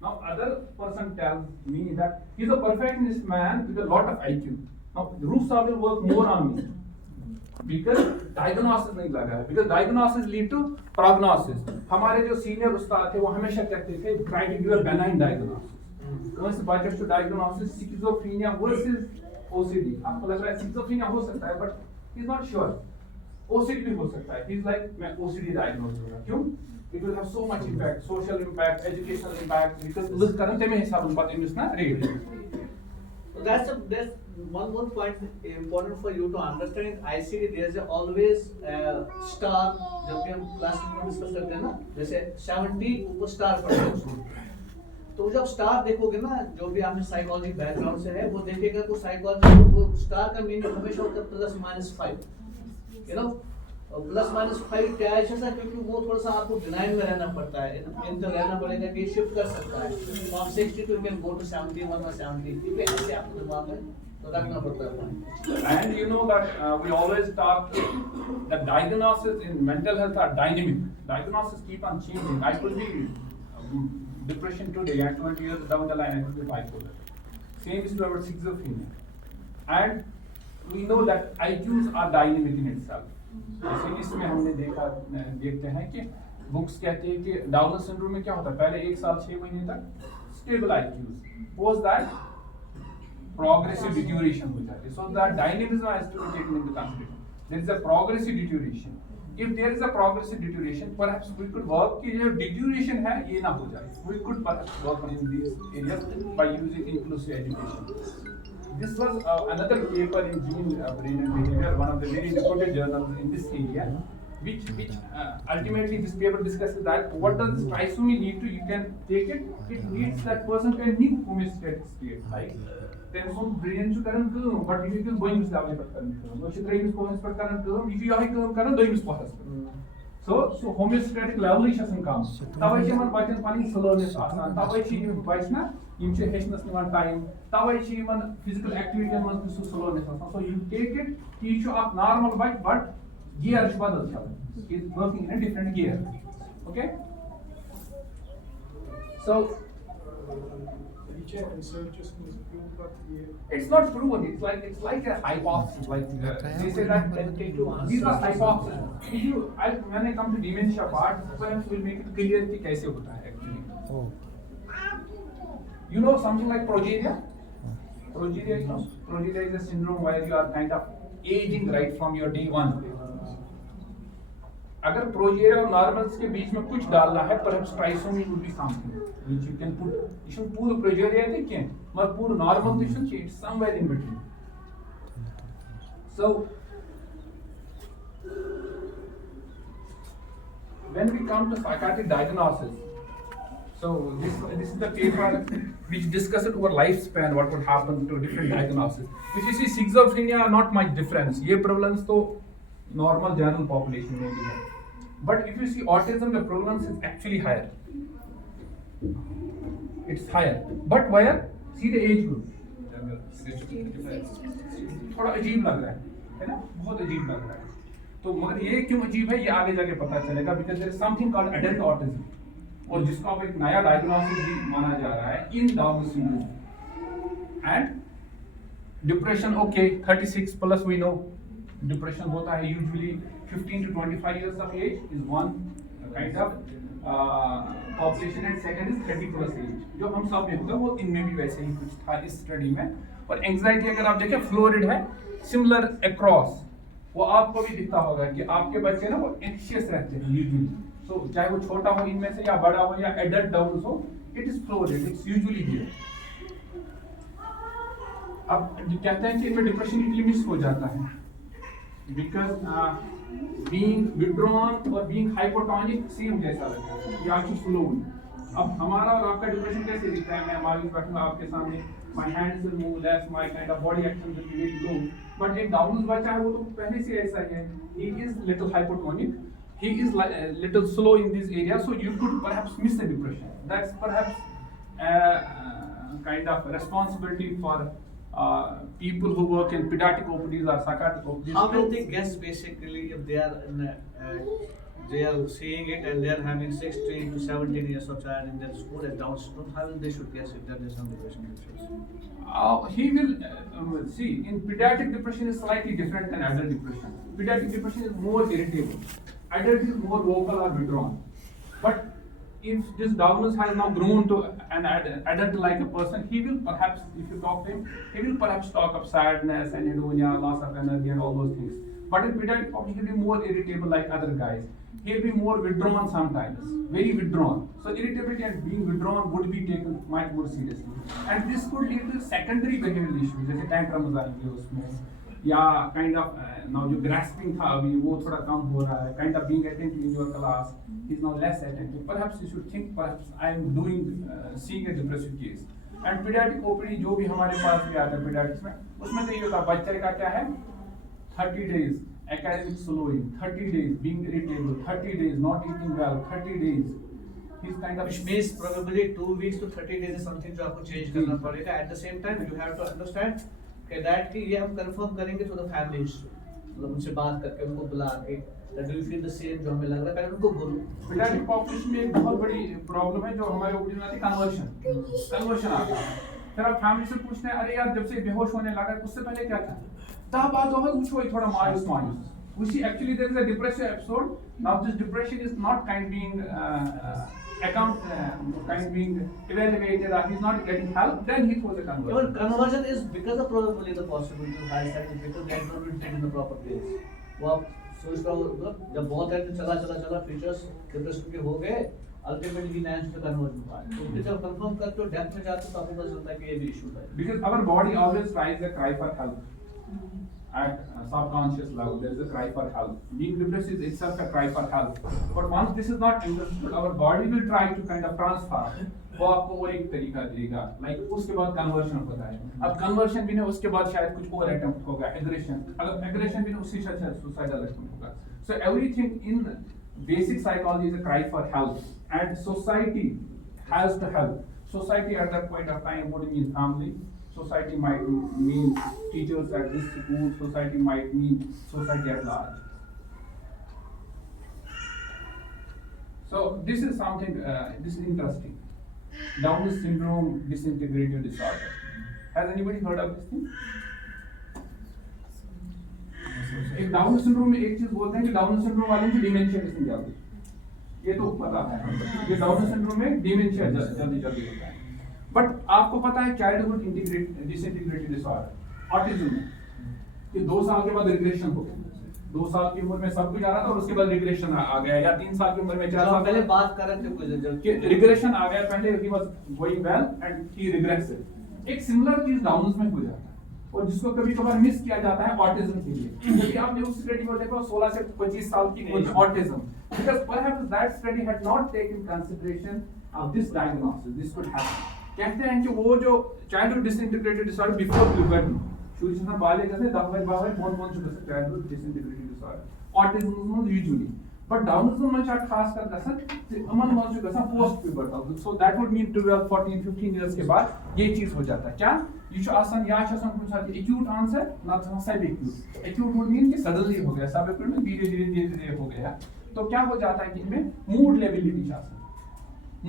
Now other person tells me that he's a perfectionist man with a lot of IQ. Now Rusa will work more on me because diagnosis नहीं लगा है, because diagnosis lead to prognosis. हमारे जो senior उस्ताद थे वो हमेशा कहते थे try to give a benign diagnosis. Once budget to diagnosis schizophrenia versus OCD. आपको लग रहा है schizophrenia हो सकता है, but he's not sure. OCD भी हो सकता है. He's like मैं OCD diagnose होगा. क्यों? It will have so much impact, social impact, educational impact, because look current में हिसाब उन बातें मिसना rate. So that's one more point important for you to understand. In ICD there is always star. जब भी हम क्लास में डिस्कस करते हैं ना, जैसे 70 ऊपर स्टार पड़ता है उसमें. तो जब स्टार देखोगे ना, जो भी आपने साइकोलॉजी बैकग्राउंड से है वो देखेगा तो साइकोलॉजी वो स्टार का मीनिंग हमेशा होता है +-5. यू नो +-5 क्या है ऐसा, क्योंकि वो थोड़ा सा आपको डिनाइन में रहना पड़ता है, इन तो रहना पड़ेगा कि शिफ्ट कर सकता है from 60 to can go to 71 or 70. ठीक है, ऐसे आपको दिमाग में तो रखना पड़ता है. And you know that we always talk that diagnosis in mental health are dynamic. Diagnosis keep on changing. I could be depression today, and 20 years down the line I could be bipolar. Same is true about schizophrenia. And we know that IQs are dynamic in itself. जैसे इसमें हमने देखते हैं कि बुक्स कहते हैं कि down syndrome में क्या होता है, पहले 1 साल 6 महीने तक stable IQs, post that progressive deterioration हो जाती है. So that dynamism has to be taken into consideration. There is a progressive deterioration. If there is a progressive deterioration, perhaps we could work कि जो deterioration है ये ना हो जाए. We could perhaps work on in these areas by using inclusive education. This was another paper in Gene Brain and Behavior, one of the very reputed journals in this area, which ultimately this paper discusses that what does this trisomy lead to? You can take it. It leads that person to a new homeostatic state, right? Then so brain to current term, but if you going to level पर current term, वो चित्र इस कोशिश पर current term, if you यहाँ term current दो इस कोशिश पर. So homeostatic level ही शासन काम. तब ऐसे मन बच्चन पानी slowness आसान. तब ऐसे बच्चन ना इनसे हेचनस निवान time. तब ऐसे मन physical activity मन किसु slowness आसान. So you take it, he should up normal bike, but gear is बदल चला. He is working in a different gear. Okay? So it's not proven. It's like a hypothesis. Like they say that these are hypotheses. When I come to dementia part, perhaps we'll make it clear कि कैसे होता है actually. You know something like progeria? Progeria, you know, progeria is a syndrome where you are kind of aging right from your day one. अगर प्रोजेरिया और नॉर्मल्स के बीच में कुछ डालना है, perhaps trisomy would be something which you can put. You should पूरा प्रोजेरिया देखें, मगर पूरा नॉर्मल तो should change somewhere in between. So when we come to psychiatric diagnosis, so this is the paper which discusses over lifespan what would happen to different diagnoses. If you see schizophrenia, not much difference. ये prevalence तो normal general population में भी है. But if you see autism, the prevalence is actually higher. It's higher. But where? See the age group. थोड़ा अजीब लग रहा है ना? बहुत अजीब लग रहा है. तो मगर ये क्यों अजीब है ये आगे जाके पता चलेगा, because there is something called adult autism, और जिसका अब एक नया डायग्नोसिस भी माना जा रहा है in Down syndrome. And depression, okay, 36 plus we know. Depression होता है usually 15 to 25 years of age is one kind of population, and second is 30 plus age. जो हम सब में होता है वो इनमें भी वैसे ही कुछ था इस स्टडी में. और एंग्जाइटी अगर आप देखें फ्लोरिड है, सिमिलर अक्रॉस, वो आपको भी दिखता होगा कि आपके बच्चे ना वो एंशियस रहते हैं यूजुअली. सो चाहे वो छोटा हो इनमें से या बड़ा हो या एडल्ट डाउन हो, it is florid, it's usually there. अब कहते हैं कि इनमें डिप्रेशन इटली मिस हो जाता है because being withdrawn और being hypotonic सेम जैसा लगता है या कुछ स्लो. अब हमारा और आपका डिप्रेशन कैसे दिखता है? मैं हमारी बैठूंगा आपके सामने, my hands will move less, my kind of body action will be very low. But एक डाउन बच्चा है वो तो पहले से ऐसा है, he is little hypotonic, he is little slow in this area, so you could perhaps miss the depression. That's perhaps kind of responsibility for people who work in pediatric OPDs or psychiatric OPDs. How will they guess basically if they are in they are seeing it and they are having 16 to 17 years of child in their school as Down syndrome, how will they should guess if there is some depression issues? He will see in pediatric depression is slightly different than adult depression. Pediatric depression is more irritable. Adult is more vocal or withdrawn. But if this diagnosis has now grown to an adult like a person, he will perhaps, if you talk to him, he will perhaps talk of sadness, anhedonia, loss of energy, and all those things. But in pediatric population, he'll be more irritable like other guys. He'll be more withdrawn sometimes, very withdrawn. So irritability and being withdrawn would be taken much more seriously. And this could lead to secondary behavioral issues, जैसे tantrums आएंगे उसमें, या kind of now जो grasping था अभी वो थोड़ा कम हो रहा है, kind of being attentive in your class, he's now less attentive. Perhaps you should think, perhaps I am seeing a depressive case. And pediatric OPD जो भी हमारे पास भी आता है pediatrics में, उसमें तो ये होता है बच्चे का क्या है, 30 days academic slowing, 30 days being irritable, 30 days not eating well, 30 days. He's kind of. Which means probably 2 weeks to 30 days is something जो आपको change करना पड़ेगा. At the same time, you have to understand that कि ये हम confirm करेंगे to the family issue. मतलब उनसे बात करके उनको बुला के that do you feel the same जो हमें लग रहा है पहले उनको बोलो. Pediatric population में एक बहुत बड़ी प्रॉब्लम है जो हमारे ओपीडी में आती है कन्वर्शन आता है. फिर आप फैमिली से पूछते हैं अरे यार जब से बेहोश होने लगा उससे पहले क्या था? तब बात होगा कुछ वही थोड़ा मायूस. We see actually there is a depressive episode. Now this depression is not being evaluated or he's not getting help. Then he throws a conversion. Even conversion is because of probably the possibility of high side because they have not been treated in the proper place. वो आप सोच रहे हो जब बहुत टाइम चला features depression के हो गए अल्टीमेटली लैंड पे कन्वर्जन हुआ है. तो जब कंफर्म करते हो डेप्थ में जाते हो तो आपको पता चलता है कि ये भी इशू है. Because our body always tries to cry for help. At subconscious level, there is a cry for help. Being depressed is itself a cry for help. But once this is not understood, our body will try to kind of transfer. वो आपको और एक तरीका देगा. Like उसके बाद conversion होता है. अब conversion भी नहीं उसके बाद शायद कुछ और attempt होगा. Aggression. अगर aggression भी नहीं उससे शायद suicidal attempt होगा. So everything in basic psychology is a cry for help. And society has to help. Society at that point of time would mean family. Society might mean teachers at this school, society might mean society at large. So this is something, this is interesting. Down syndrome disintegrative disorder. Has anybody heard of this thing? एक down syndrome में एक चीज बोलते हैं कि down syndrome वाले की डिमेंशिया किसमें जाती है, ये तो पता है. ये डाउन सिंड्रोम में डिमेंशिया जल्दी होता है. बट आपको पता है चाइल्डहुड डिसइंटीग्रेटेड डिसऑर्डर ऑटिज्म में कि 2 साल के बाद रिग्रेशन हो गया. 2 साल की उम्र में सब कुछ आ रहा था और उसके बाद रिग्रेशन आ गया, या 3 साल की उम्र में 4 साल पहले बात कर रहे थे कि रिग्रेशन आ गया. पहले he was going well and he regressed. एक सिमिलर चीज डाउन में हो जाता है और जिसको कभी कभार मिस किया जाता है ऑटिज्म के लिए. यदि आपने उस स्टडी को देखो 16 से 25 साल की उम्र में autism, because perhaps that study had not taken consideration of this diagnosis. This could happen. कहते हैं कि वो जो childhood disintegrated disorder before puberty शुरू में बाले जैसे 10 वर्ष बाद कौन से childhood disintegrated disorder autism usually. But डाउनिज्म में क्या खास कर गसन अमन में जो गसन post pubertal. So that would mean 12 14 15 years के बाद ये चीज हो जाता है. क्या ये जो आसान या आसान कुछ साथ एक्यूट आंसर ना तो सब एक्यूट. एक्यूट वुड मीन कि सडनली हो गया, सब एक्यूट में धीरे हो गया. तो क्या हो जाता है कि इनमें मूड लेबिलिटी आसान.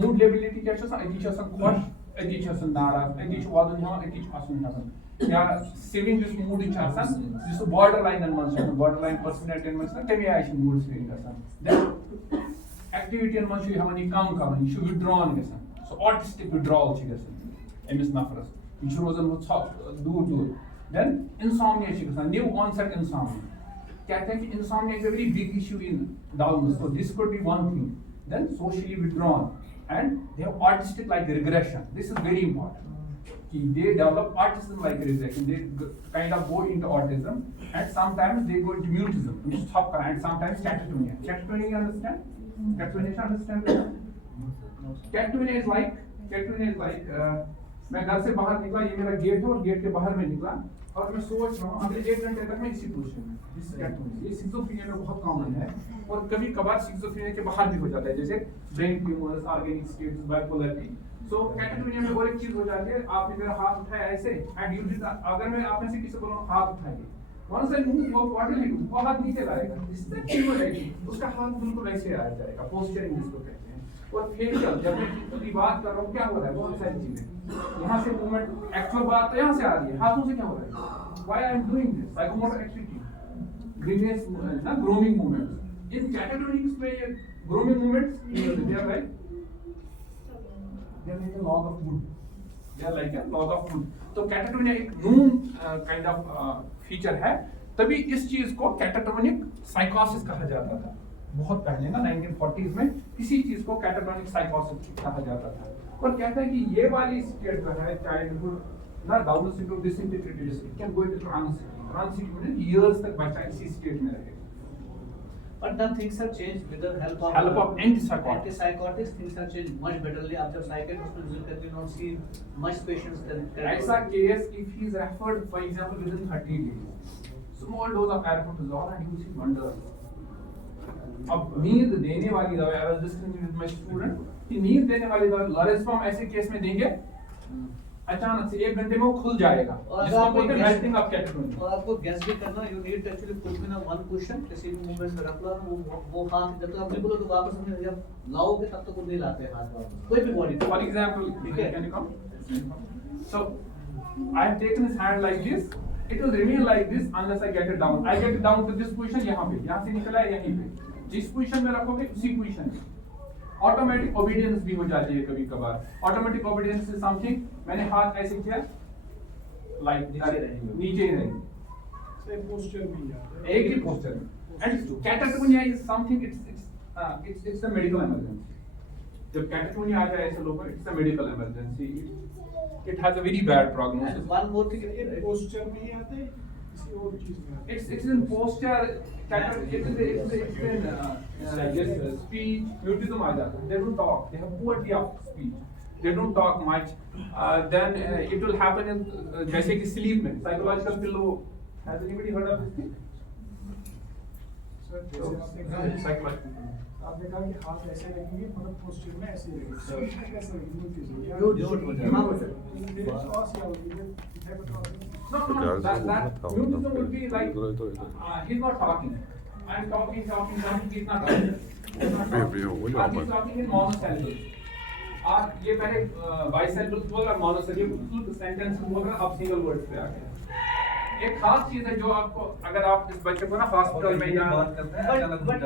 मूड लेबिलिटी क्या आसान खुश अति नाराज, अति वादन अति आसान या सेविंग दिस मूड आसान जिस बॉर्डर लाइन मन बॉर्डर लाइन पर्सनैलिटी मन तमे आय मूड स्विंग गसान. एक्टिविटी मन हवन कम यह विड्रॉन गसान. सो ऑटिस्टिक विड्रॉल अमिस नफरस यह रोजान दूर. देन इंसोम्निया गसान, न्यू ऑनसेट इंसोम्निया. कहते हैं कि insomnia is a very big issue in Down. So this could be one thing. Then socially withdrawn and they have autistic like regression. This is very important. They develop autism like regression. They kind of go into autism and sometimes they go into mutism, which is top, and sometimes catatonia. Catatonia, you understand? Catatonia, understand? Catatonia is like मैं घर से बाहर निकला, ये मेरा गेट है और गेट के बाहर में निकला और मैं सोच रहा हूँ अगले 1 घंटे तक मैं इसी पोजीशन में. ये सिक्सोफ्रेनिया में बहुत कॉमन है और कभी कभार सिक्सोफ्रेनिया के बाहर भी हो जाता है, जैसे ब्रेन ट्यूमर्स, ऑर्गेनिक स्टेट्स, बाइपोलरिटी. सो कैटाटोनिया में और एक चीज हो जाती है, आपने मेरा हाथ उठाया ऐसे एंड यू डिड, अगर मैं आप में से किसी को हाथ उठाइए once I move what will he do? वो हाथ नीचे लाएगा, this is the keyboard, उसका हाथ बिल्कुल ऐसे आ जाएगा, posturing जिसको कहते हैं। और facial, जब मैं पूरी बात कर रहा हूँ क्या हो रहा है, बहुत सारी चीजें, यहाँ से movement, actual बात तो यहाँ से आ रही है, हाथों से क्या हो रहा है? Why I am doing this? Psychomotor activity, grimace movement, ना grooming movements. In catatonics में ये grooming movements नहीं होते, they are like, they are like a log of wood. They are like a log of wood. तो कैटाटोनिया एक नून kind of feature है, तभी इस चीज को कैटाटोनिक साइकोसिस कहा जाता था। बहुत पहले ना 1940s में इसी चीज को कैटाटोनिक साइकोसिस कहा जाता था। और कहता है कि ये वाली स्टेट जो है चाइल्डहुड ना down syndrome disintegrated it can go into transit में इयर्स तक बच्चा इसी स्टेट में रहेगा। But then things have changed with the help of antipsychotics. Things have changed much betterly. After psychiatrist will visit, you don't see much patients than. ऐसा case if he is referred, for example, within 30 days, small dose of aripiprazole and you see wonders. अब नींद देने वाली दवा, I was discussing with my student, कि नींद देने वाली दवा लॉरेस्फॉर्म ऐसे केस में देंगे, अचानक से 1 घंटे में वो खुल जाएगा। और अगर आपको मेल्टिंग ऑफ कैटाटोनिया, और आपको गैस भी करना, you need to actually put in a one cushion, किसी भी मूवमेंट में रख लो, वो हाथ जब तक आप नहीं बोलो तो वापस नहीं, जब लाओगे तब तक वो नहीं लाते हैं हाथ वापस, कोई भी body. For example, can you come? So I have taken his hand like this. It will remain like this unless I get it down. I get it down to this position यहाँ पे, यहाँ से निकला है यहीं पे, जिस पोजीशन में रखोगे उसी पोजीशन में। ऑटोमेटिक ओबीडियंस भी हो जाती है कभी कभार। ऑटोमेटिक ओबीडियंस इज समथिंग, मैंने हाथ ऐसे किया लाइक नीचे ही रहेंगे, एक ही पोस्चर में। And catatonia is something, it's a medical emergency. जब कैटाटोनिया आ जाए ऐसे लोगों को, it's a medical emergency, it has a very bad prognosis. One more thing, posture में ही आते हैं, किसी और चीज में आते हैं। It's in posture, it's in speech, mutism आ जाता है। They don't talk, they have poverty of speech, they don't talk much. Then it will happen in जैसे कि sleep में, psychological pillow. Has anybody heard of this thing? Psychological pillow. आपने कहा कि हाथ ऐसे रखेंगे, मतलब पोस्चर में ऐसे रहेंगे। स्पीच में कैसे रखेंगे? No, that mutism would be like he's not talking. I'm talking, he's not talking. He's talking in monosyllables. आप ये पहले बाइसिलेबल्स बोल रहा, मोनोसिलेबल सेंटेंस बोल रहा, अब सिंगल वर्ड्स पे आ गया। एक खास चीज है जो आपको, अगर आप इस बच्चे को ना हॉस्पिटल में या but I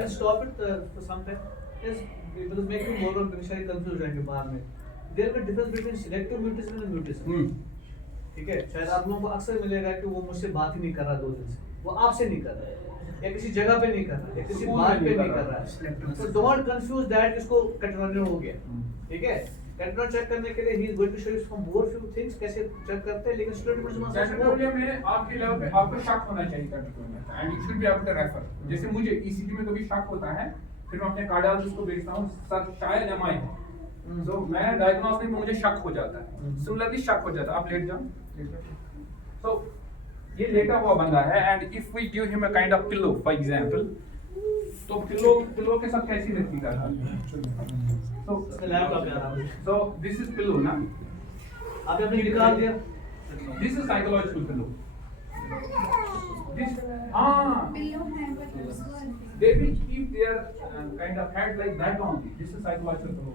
will stop it for some time. Yes, it will make you more beneficiary confused रहेंगे बाद में। There is a difference between selective mutism and mutism. ठीक है, शायद आप लोगों को अक्सर मिलेगा कि वो मुझसे बात ही नहीं कर रहा 2 दिन से, वो आपसे नहीं कर रहा है, या किसी जगह पे नहीं कर रहा है, या किसी बात पे नहीं कर रहा है। So don't confuse that, इसको कैटाटोनिया हो गया, ठीक है? कैटाटोनिया चेक करने के लिए he is going to show you some more few things कैसे चेक करते हैं, लेकिन स्टूडेंट मुझे कैटाटोनिया में आपके लेवल पे आपको शक होना चाहिए कैटाटोनिया का, and you should be able to refer. जैसे मुझे ईसीजी में कभी शक होता है, फिर मैं अपने कार्डियोलॉजिस्ट को भेजता हूँ, सर शायद एमआई है, तो मैं डायग्नोस्टिक में मुझे शक हो जाता है, सिमिलरली शक हो जाता है। आप लेट जाओ। So ये लेटा हुआ बंदा है, and if we give him a kind of pillow, for example, तो पिलो के साथ कैसी रहती है? So this is pillow ना? आपने अपने निकाल दिया। This is psychological pillow. This they will keep their kind of head like that only. This is psychological pillow.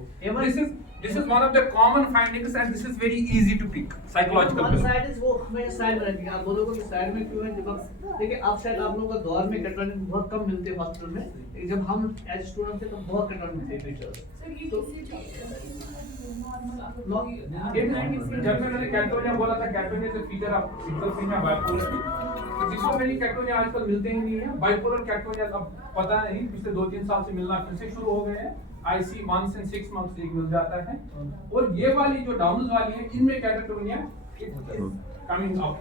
This is one of the common findings, and this is very easy to pick. Psychological One pillow. side is वो हमेशा साइड में रहती है। आप बोलोगे कि साइड में क्यों है? जब आप देखिए, आप शायद आप लोगों का दौर में कैटाटोनिया बहुत कम मिलते हैं हॉस्पिटल में। जब हम एज स्टूडेंट थे तो बहुत कैटाटोनिया मिलते थे टीचर। जब मैंने कैटाटोनिया बोला था, कैटाटोनिया से फीचर आप सिक्सोफ्रेनिया बाइपोलर, तो सिक्सोफ्रेनिक कैटाटोनिया आजकल मिलते ही नहीं है। बाइपोलर कैटाटोनिया अब पता नहीं, पिछले 2-3 साल से मिलना फिर से शुरू हो गए हैं। IC once in 6 months एक मिल जाता है। और ये वाली जो डाउन्स वाली है, इनमें catatonia coming up.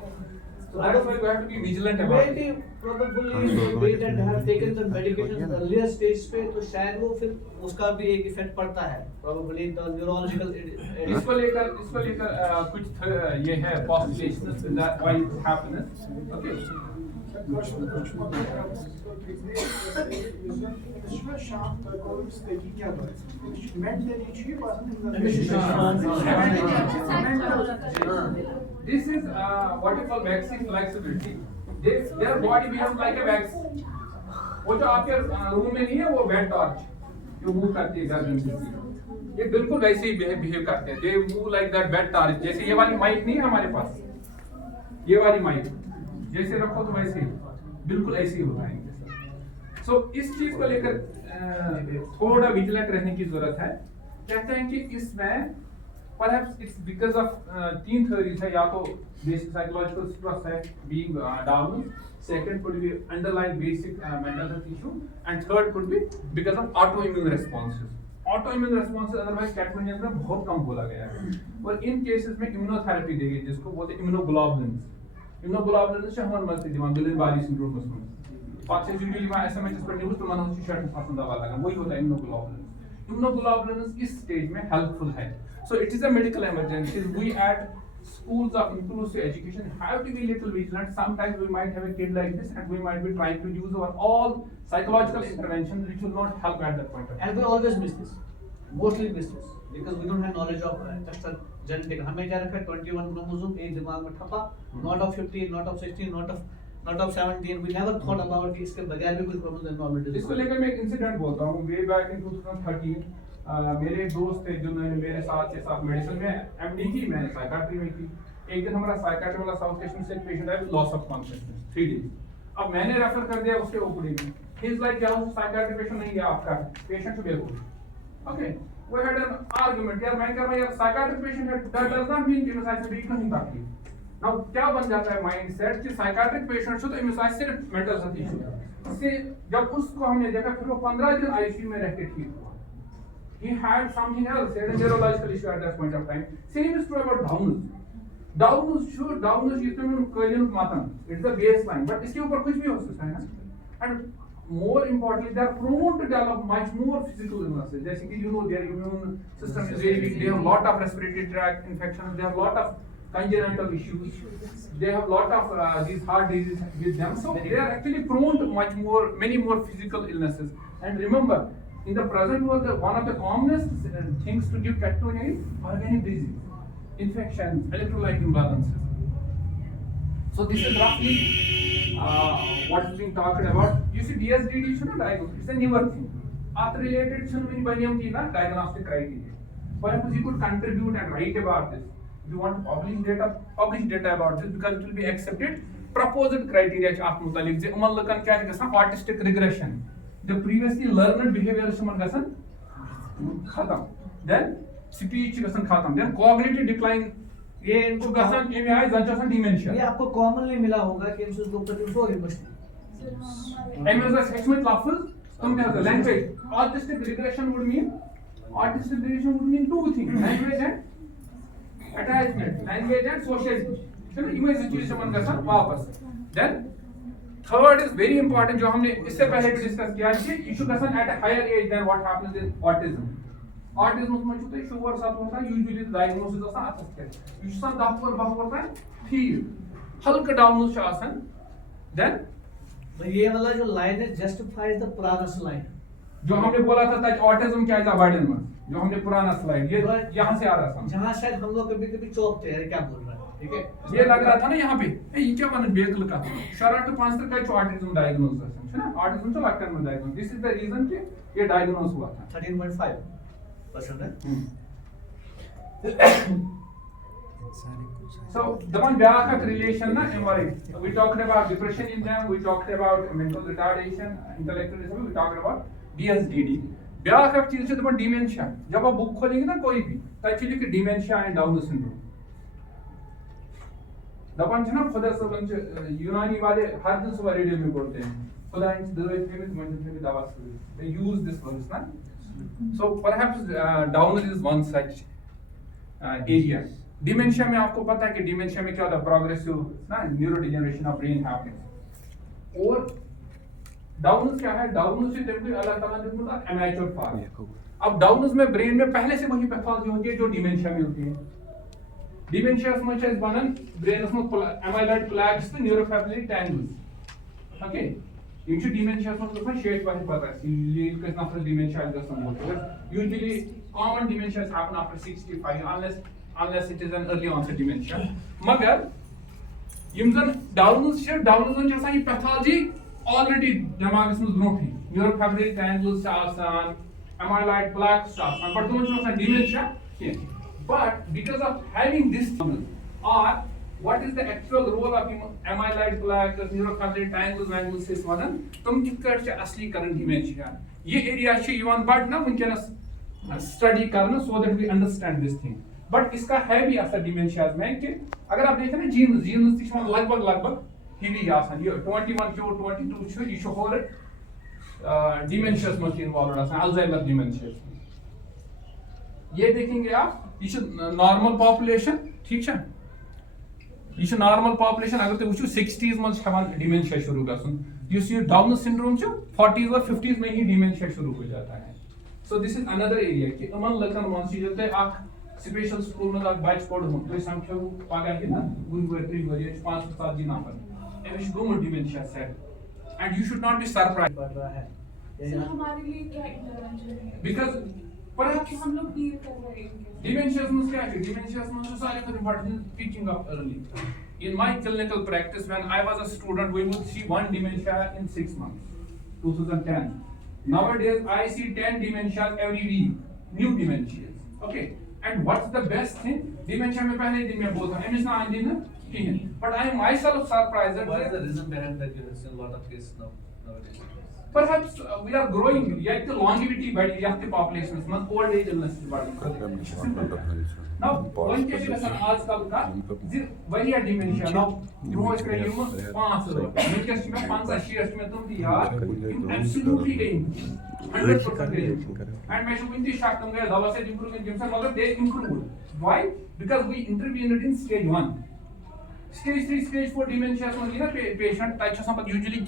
So that's why you have to be vigilant about it. Maybe probably patient have taken the medication earlier stage पे, तो शायद वो फिर उसका भी एक इफेक्ट पड़ता है। Probably the neurological इसको लेकर कुछ ये है postulations that why it happens. Okay. This is what you call vaccine flexibility. Their body behaves like a vaccine. वो जो आपके रूम में नहीं है वो वेट टॉर्च जो मूव करती है गर्दन से, ये बिल्कुल वैसे ही बिहेव करते हैं. They move like that wet torch. जैसे ये वाली माइक नहीं है हमारे पास, ये वाली माइक जैसे रखो तो वैसे ही बिल्कुल ऐसे ही होता है इनके साथ. सो इस चीज को लेकर थोड़ा विजिलेंट रहने की जरूरत है. कहते हैं कि इसमें perhaps it's because of तीन theories है, या तो basic psychological stress है being down, second could be underlying basic mental health issue, and third could be because of autoimmune responses. Autoimmune responses otherwise कैटमेनियंस में बहुत कम बोला गया है, और इन केसेस में इम्यूनोथेरेपी दी गई जिसको बोलते हैं इम्यूनोग्लोबुलिन्स. इम्यूनोग्लोबुलिन्स से हमन मत दिमाग गुलिन बारी सिंड्रोम में पांच से यूजुअली में एसएमएच पर न्यूज़ तो मन होती शर्ट पसंद दवा लगा, वही होता है इम्यूनोग्लोबुलिन्स. Immunoglobulins इस स्टेज में हेल्पफुल है. So it is a medical emergency. We at schools of inclusive education have to be little vigilant. Sometimes we might have a kid like this and we might be trying to use our all psychological interventions which will not help at that point of time. And we always miss this, mostly miss this, because we don't have knowledge of extra genetic. हमें क्या रखा है 21 chromosome एक दिमाग में ठपा, not of 15, not of 16, not of 17. We never thought about कि इसके बगैर भी कुछ chromosome abnormality. इसको लेकर मैं एक इंसिडेंट बोलता हूँ. Way back in 2013 मेरे एक दोस्त थे जिन्होंने मेरे साथ के साथ मेडिसिन में एमडी की, मैंने साइकियाट्री में की. एक दिन हमारा साइकियाट्री वाला साउथ एशियन से एक पेशेंट आया विद लॉस ऑफ कॉन्शियसनेस 3 डेज. अब मैंने रेफर कर दिया उसके ओपीडी में. ही इज लाइक क्या वो साइकियाट्री पेशेंट नहीं है आपका, patient to be good. Okay, we had an argument. यार मैं कह रहा हूं यार साइकियाट्री पेशेंट है, दैट डज नॉट मीन कि इम्यूनाइजेशन वीक नहीं करती. नाउ क्या बन जाता है माइंडसेट कि साइकियाट्रिक पेशेंट हो तो इम्यूनाइजेशन सिर्फ मेंटल हेल्थ इशू. इससे जब उसको हमने देखा फिर वो 15 दिन आईसीयू में रह के ठीक हुआ. He had something else, he had a neurological issue at that point of time. Same is true about Downers. Downers, sure, Downers इसमें हम कलियन मातम, it's the baseline, but इसके ऊपर कुछ भी हो सकता है ना. And more importantly, they are prone to develop much more physical illnesses. जैसे कि you know their immune system is very weak, they have lot of respiratory tract infections, they have lot of congenital issues, they have lot of these heart diseases with them. So they are actually prone to many more physical illnesses. And remember, in the present world, one of the commonest things to give catatonia is organic disease, infections, electrolyte imbalances. So this is roughly what is being talked about. You see, DSDD should not diagnose. It's a newer thing. After related should be diagnostic criteria. Perhaps you could contribute and write about this. If you want to publish data about this because it will be accepted. Proposed criteria of mutalik. Je umal lakan kya hai? Artistic regression. The previously learned behavior shuman gasan khatam, then speech gasan khatam, then cognitive decline ये इनको gasan MI zanchasan dementia. ये आपको कॉमनली मिला होगा कि इनसे उसको प्रोड्यूस हो emotional. MI is sexual lafz, tum kya होता है language. Artistic regression would mean two things: language and attachment, language and social. चलो image situation shuman gasan वापस. Then third is very important जो हमने इससे पहले भी डिस्कस किया है कि इशू कसन at a higher age than what happens in autism. Autism में जो शुगर साथ होता है यूजुअली डायग्नोसिस आसान आता है. इशू सन 10 पर बहुत होता है ठीक हल्का डाउन से आसान. देन ये वाला जो लाइन है जस्टिफाइज द पुराना लाइन जो हमने बोला था दैट ऑटिज्म क्या है बर्डन में, जो हमने पुराना स्लाइड ये यहां से आ रहा था जहां शायद हम लोग कभी चौकते हैं क्या बोल रहा है. ठीक है, ये लग रहा था ना यहाँ पे ये क्या बन बेकल का शराट टू 5 तक का ऑटिज्म डायग्नोस है ना. ऑटिज्म तो लगता है diagnose. This is the reason कि ये डायग्नोस हुआ था. 13.5% है. So the one back relation na MRI. We talked about depression in them, we talked about mental retardation, intellectual disability, we talked about DSDD. ब्याह चीज से डिमेंशिया. जब आप बुक खोलेंगे ना कोई भी तो एक्चुअली कि डिमेंशिया एंड डाउन सिंड्रोम दपन छ ना खुदा सब यूनानी वाले हर दिन सुबह रेडियो में बोलते हैं खुदा इन दवाई पे मंजूर में दवा से they use this verse na. So perhaps down is one such area. Dementia में आपको पता है कि डिमेंशिया में क्या होता है प्रोग्रेसिव ना न्यूरोडिजेनरेशन ऑफ ब्रेन हैपनिंग. और डाउनस क्या है, डाउनस से देखो अल्लाह ताला ने बोला एमेच्योर फॉर्म. अब डाउनस में ब्रेन में पहले से वही पैथोलॉजी होती है जो डिमेंशिया में होती है. डिमेंशिया में बनन ब्रेन में एमाइलॉइड प्लैक्स तो न्यूरोफैब्रिक tangles Okay. Usually dementia is not shared by purpose. Usually because after dementia is just something. Usually common dementias happen after 65 unless it is an early onset dementia. Magar yum Down's on pathology already demagus mus bronthi. Neurofibrillary tangles are amyloid plaques are but don't dementia here. But because of having this or what is the actual role of amyloid plaques, neurofibrillary tangles is one tum kit asli current dementia. Ye area she even but na munkenas study karna so that we understand this thing. But इसका है भी असर डिमेंशियाज में कि अगर आप देखें ना जीन्स तिश्मन लगभग हिवी आसान ये 21 क्यों 22 छो ये हो रहे डिमेंशियाज में इन्वॉल्व आसान अल्जाइमर डिमेंशिया ये देखेंगे आप ये नॉर्मल पॉपुलेशन ठीक है ये नॉर्मल पॉपुलेशन अगर तो वो 60s में हमारा डिमेंशिया शुरू गसन ये डाउन सिंड्रोम जो 40s और 50s में ही डिमेंशिया शुरू हो जाता है. So this is another area कि अमन लगन मानसी जब तक आप स्पेशल स्कूल में आप बैच पढ़ हो तो समझो पागा कि ना गुनगुर 3 बजे 5-7 दिन पर एविश गोमो dementia set and you should not be surprised. बढ़ रहा है. सर हमारे लिए क्या इंटरवेंशन है? Because perhaps हम लोग डील कर रहे हैं इनके dementia में क्या है dementia में तो सारे को important picking up early. In my clinical practice when I was a student we would see one dementia in 6 months 2010. Nowadays I see 10 dementias every week, new dementias. Okay. And what's the best thing? Dementia में पहले दिन में बोलता है, एमिस ना आने दिन ठीक है. But I am myself surprised that What is the reason behind that you have seen a lot of cases nowadays? perhaps we are growing. Yet the longevity body, yet the population is not old age illness body. Now one case is an आजकल का वरिया dementia. Now रोज के लिए 5 मैं कैसे में 5-6 में तुम भी यार absolutely गई 100% गई. And मैं शुरू इंतज़ार करता हूँ दवा से improve in जैसे मगर they improve. Why? Because we intervened in stage 1. Stage 3, stage 4 dementia में ना patient टाइप से सब usually